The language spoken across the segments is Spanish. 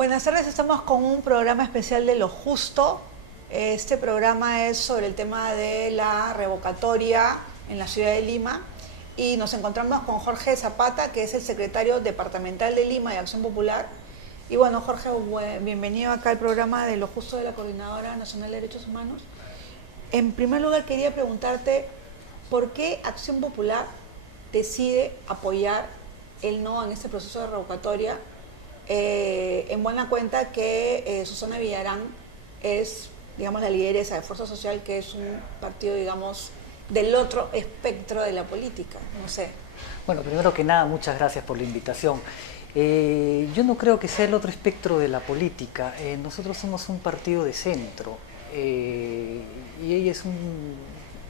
Buenas tardes, estamos con un programa especial de Lo Justo. Este programa es sobre el tema de la revocatoria en la ciudad de Lima y nos encontramos con Jorge Zapata, que es el secretario departamental de Lima de Acción Popular. Y bueno, Jorge, bienvenido acá al programa de Lo Justo de la Coordinadora Nacional de Derechos Humanos. En primer lugar, quería preguntarte, ¿por qué Acción Popular decide apoyar el no en este proceso de revocatoria? En buena cuenta que Susana Villarán es, digamos, la lideresa de Fuerza Social, que es un partido, digamos, del otro espectro de la política, no sé. Bueno, primero que nada, muchas gracias por la invitación. Yo no creo que sea el otro espectro de la política. Nosotros somos un partido de centro y ella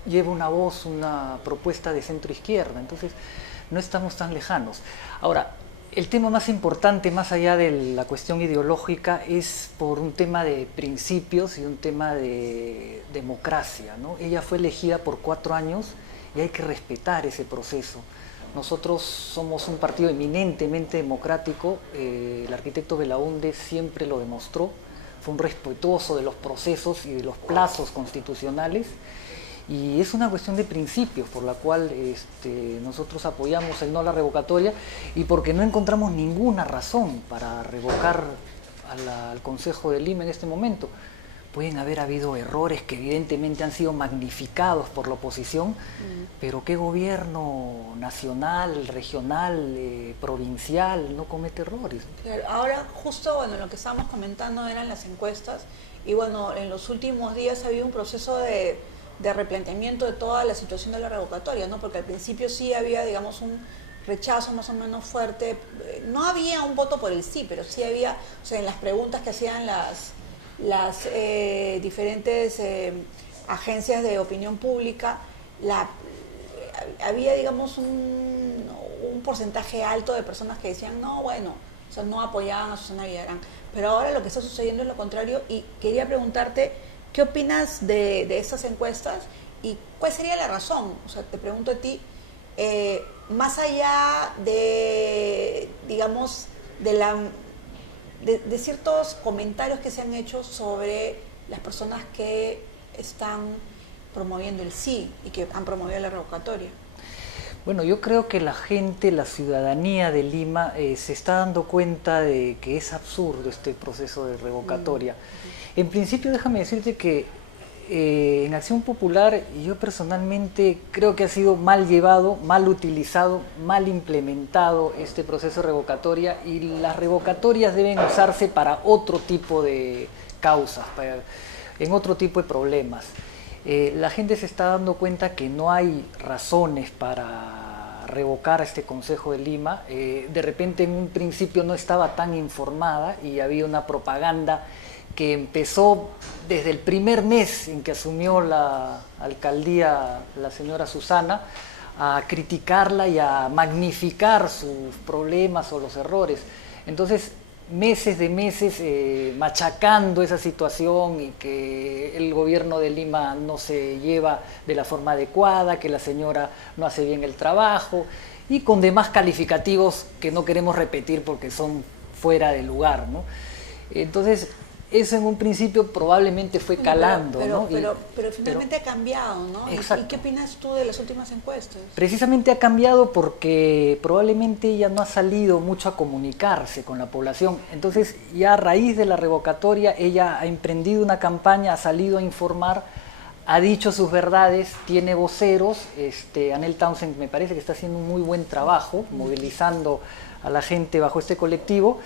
lleva una voz, una propuesta de centro-izquierda, entonces no estamos tan lejanos. Ahora, el tema más importante, más allá de la cuestión ideológica, es por un tema de principios y un tema de democracia, ¿no? Ella fue elegida por 4 años y hay que respetar ese proceso. Nosotros somos un partido eminentemente democrático, el arquitecto Belaúnde siempre lo demostró, fue un respetuoso de los procesos y de los plazos constitucionales. Y es una cuestión de principios por la cual nosotros apoyamos el no a la revocatoria y porque no encontramos ninguna razón para revocar al Consejo de Lima en este momento. Pueden haber habido errores que evidentemente han sido magnificados por la oposición, pero ¿qué gobierno nacional, regional, provincial no comete errores? Claro, ahora, justo, bueno, lo que estábamos comentando eran las encuestas y bueno, en los últimos días ha habido un proceso de replanteamiento de toda la situación de la revocatoria, ¿no? Porque al principio sí había, digamos, un rechazo más o menos fuerte. No había un voto por el sí, pero sí había, o sea, en las preguntas que hacían las diferentes agencias de opinión pública, había, digamos, un porcentaje alto de personas que decían, no, bueno, o sea, no apoyaban a Susana Villarán. Pero ahora lo que está sucediendo es lo contrario y quería preguntarte, ¿qué opinas de estas encuestas y cuál sería la razón? O sea, te pregunto a ti, más allá de, digamos, de ciertos comentarios que se han hecho sobre las personas que están promoviendo el sí y que han promovido la revocatoria. Bueno, yo creo que la gente, la ciudadanía de Lima se está dando cuenta de que es absurdo este proceso de revocatoria. En principio, déjame decirte que en Acción Popular yo personalmente creo que ha sido mal llevado, mal utilizado, mal implementado este proceso de revocatoria y las revocatorias deben usarse para otro tipo de causas, en otro tipo de problemas. La gente se está dando cuenta que no hay razones para revocar a este Consejo de Lima. De repente en un principio no estaba tan informada y había una propaganda que empezó desde el primer mes en que asumió la alcaldía la señora Susana a criticarla y a magnificar sus problemas o los errores. Entonces, meses de meses machacando esa situación y que el gobierno de Lima no se lleva de la forma adecuada, que la señora no hace bien el trabajo y con demás calificativos que no queremos repetir porque son fuera de lugar, ¿no? Entonces, eso en un principio probablemente fue calando, pero, ¿no? Pero finalmente ha cambiado, ¿no? Exacto. ¿Y qué opinas tú de las últimas encuestas? Precisamente ha cambiado porque probablemente ella no ha salido mucho a comunicarse con la población. Entonces, ya a raíz de la revocatoria, ella ha emprendido una campaña, ha salido a informar, ha dicho sus verdades, tiene voceros. Anel Townsend me parece que está haciendo un muy buen trabajo, movilizando a la gente bajo este colectivo.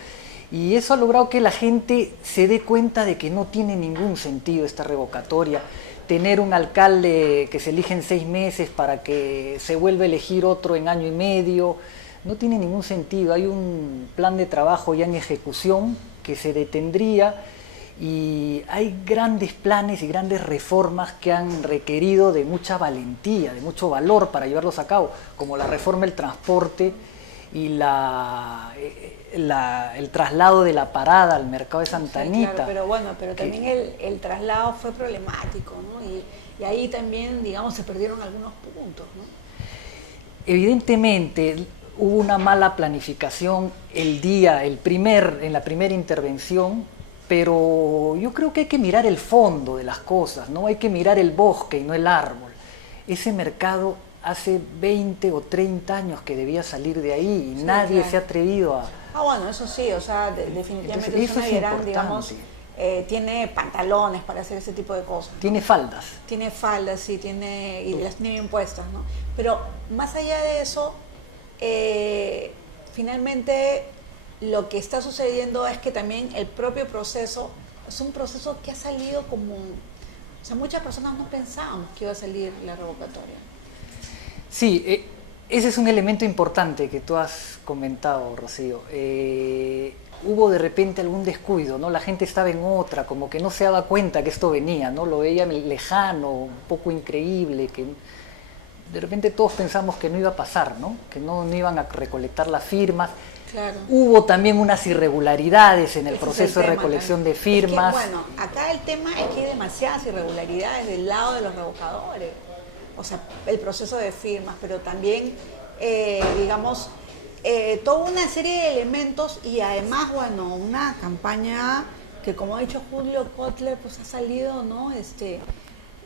Y eso ha logrado que la gente se dé cuenta de que no tiene ningún sentido esta revocatoria. Tener un alcalde que se elige en 6 meses para que se vuelva a elegir otro en año y medio, no tiene ningún sentido. Hay un plan de trabajo ya en ejecución que se detendría y hay grandes planes y grandes reformas que han requerido de mucha valentía, de mucho valor para llevarlos a cabo, como la reforma del transporte y el traslado de la parada al mercado de Santa Anita. Sí, claro, pero bueno, pero también el traslado fue problemático, ¿no? Y ahí también, digamos, se perdieron algunos puntos, ¿no? Evidentemente, hubo una mala planificación en la primera intervención, pero yo creo que hay que mirar el fondo de las cosas, ¿no? Hay que mirar el bosque y no el árbol. Ese mercado hace 20 o 30 años que debía salir de ahí y Sí, nadie claro. se ha atrevido a... Bueno, eso sí, o sea, definitivamente Entonces, eso Zona es Irán, importante. digamos, tiene pantalones para hacer ese tipo de cosas, ¿no? Tiene faldas. Tiene faldas, sí, y las tiene bien puestas, ¿no? Pero más allá de eso, finalmente lo que está sucediendo es que también el propio proceso es un proceso que ha salido como... O sea, muchas personas no pensábamos que iba a salir la revocatoria. Sí, ese es un elemento importante que tú has comentado, Rocío. Hubo de repente algún descuido, ¿no? La gente estaba en otra, como que no se daba cuenta que esto venía, ¿no? Lo veía lejano, un poco increíble, que de repente todos pensamos que no iba a pasar, ¿no? Que no iban a recolectar las firmas. Claro. Hubo también unas irregularidades en el Ese proceso es de el tema recolección también. de firmas. Es que, bueno, acá el tema es que hay demasiadas irregularidades del lado de los revocadores. O sea, el proceso de firmas, pero también, digamos, toda una serie de elementos y además, bueno, una campaña que, como ha dicho Julio Kotler, pues ha salido, ¿no?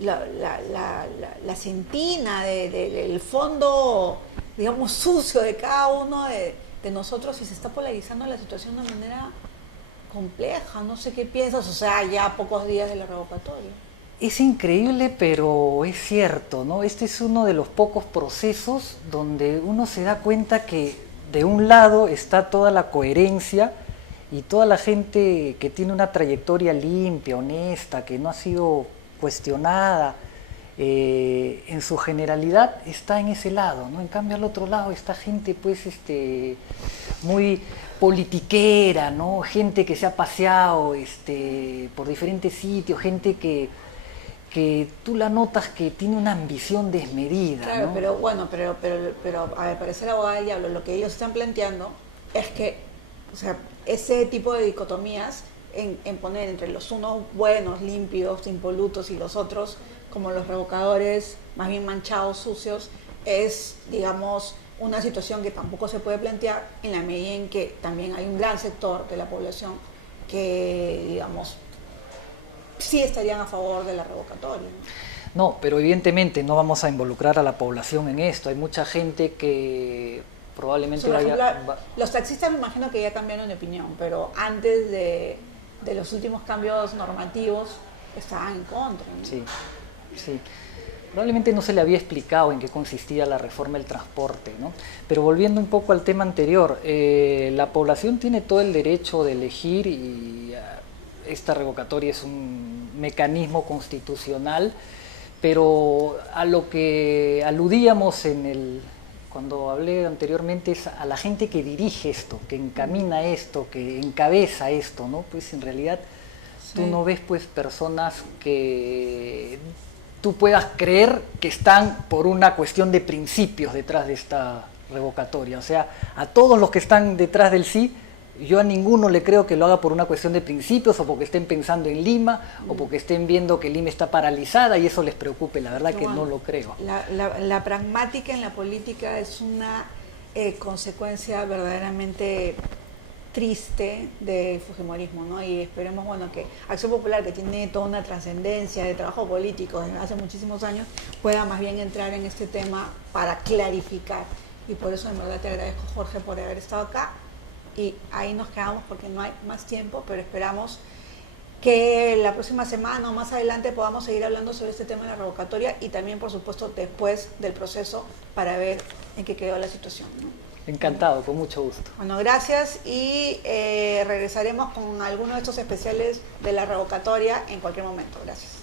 La centina del fondo, digamos, sucio de cada uno de nosotros y se está polarizando la situación de manera compleja. No sé qué piensas, o sea, ya a pocos días de la revocatoria. Es increíble, pero es cierto, ¿no? Este es uno de los pocos procesos donde uno se da cuenta que de un lado está toda la coherencia y toda la gente que tiene una trayectoria limpia, honesta, que no ha sido cuestionada, en su generalidad está en ese lado, ¿no? En cambio al otro lado está gente pues muy politiquera, ¿no? Gente que se ha paseado por diferentes sitios, gente que tú la notas que tiene una ambición desmedida. Claro, ¿no? pero bueno, pero a ver, parecer abogada del diablo, lo que ellos están planteando es que, o sea, ese tipo de dicotomías en poner entre los unos buenos, limpios, impolutos y los otros, como los revocadores, más bien manchados, sucios, es, digamos, una situación que tampoco se puede plantear en la medida en que también hay un gran sector de la población que, digamos, sí estarían a favor de la revocatoria, ¿no? No, pero evidentemente no vamos a involucrar a la población en esto. Hay mucha gente que probablemente Por ejemplo, vaya... los taxistas me imagino que ya cambiaron de opinión, pero antes de los últimos cambios normativos estaban en contra, ¿no? Sí, sí. Probablemente no se le había explicado en qué consistía la reforma del transporte, ¿no? Pero volviendo un poco al tema anterior, la población tiene todo el derecho de elegir y esta revocatoria es un mecanismo constitucional, pero a lo que aludíamos cuando hablé anteriormente es a la gente que dirige esto, que encamina esto, que encabeza esto, ¿no? Pues en realidad tú no ves pues personas que tú puedas creer que están por una cuestión de principios detrás de esta revocatoria. O sea, a todos los que están detrás del sí, yo a ninguno le creo que lo haga por una cuestión de principios o porque estén pensando en Lima o porque estén viendo que Lima está paralizada y eso les preocupe. La verdad que no lo creo. La pragmática en la política es una consecuencia verdaderamente triste del fujimorismo, ¿no? Y esperemos, bueno, que Acción Popular, que tiene toda una trascendencia de trabajo político desde hace muchísimos años, pueda más bien entrar en este tema para clarificar. Y por eso, en verdad, te agradezco, Jorge, por haber estado acá. Y ahí nos quedamos porque no hay más tiempo, pero esperamos que la próxima semana o más adelante podamos seguir hablando sobre este tema de la revocatoria y también, por supuesto, después del proceso para ver en qué quedó la situación, ¿no? Encantado, con mucho gusto. Bueno, gracias y regresaremos con algunos de estos especiales de la revocatoria en cualquier momento. Gracias.